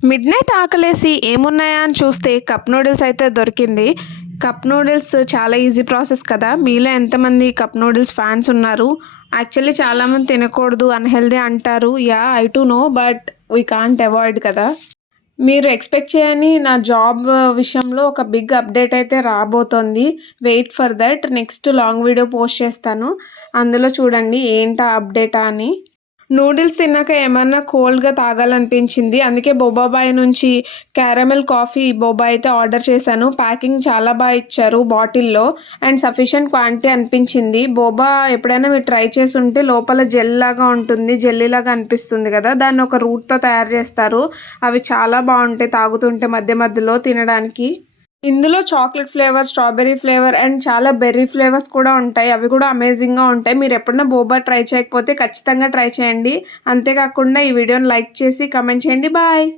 Midnight ఆకలేసి ఏమున్నాయా అని చూస్తే cup noodles అయితే దొరికింది. కప్ నూడిల్స్ చాలా ఈజీ ప్రాసెస్ కదా! మీలో ఎంతమంది కప్ నూడిల్స్ ఫ్యాన్స్ ఉన్నారు? యాక్చువల్లీ చాలామంది తినకూడదు, అన్‌హెల్తీ అంటారు. Yeah! I too know but we can't avoid కదా! మీరు ఎక్స్‌పెక్ట్ చేయని నా జాబ్ విషయంలో ఒక బిగ్ అప్‌డేట్ అయితే రాబోతోంది. Wait for that. Next long video post చేస్తాను. అందులో చూడండి ఏంటా అప్‌డేటా అని. నూడిల్స్ తిన్నాక ఏమన్నా కోల్డ్‌గా తాగాలనిపించింది. అందుకే బొబాబాయ్ నుంచి క్యారమెల్ కాఫీ బోబా అయితే ఆర్డర్ చేశాను. ప్యాకింగ్ చాలా ఇచ్చారు బాటిల్‌లో అండ్ సఫిషియంట్ క్వాంటిటీ అనిపించింది. బోబా ఎప్పుడైనా మీరు ట్రై చేసుంటే లోపల జెల్‌లాగా ఉంటుంది. జెల్లీలాగా అనిపిస్తుంది గదా! దాన్ని ఒక రూట్‌తో తయారు చేస్తారు. అవి చాలా బావుంటాయి తాగుతుంటే మధ్య మధ్యలో తినడానికి. ఇందులో chocolate flavour, strawberry flavour and చాలా బెర్రీ ఫ్లేవర్స్ కూడా ఉంటాయి. అవి కూడా అమేజింగ్‌గా ఉంటాయి. మీరెప్పుడన్నా బోబా ట్రై చేయకపోతే ఖచ్చితంగా ట్రై చేయండి. అంతే కాకుండా ఈ వీడియోని లైక్ చేసి కామెంట్ చేయండి. బాయ్.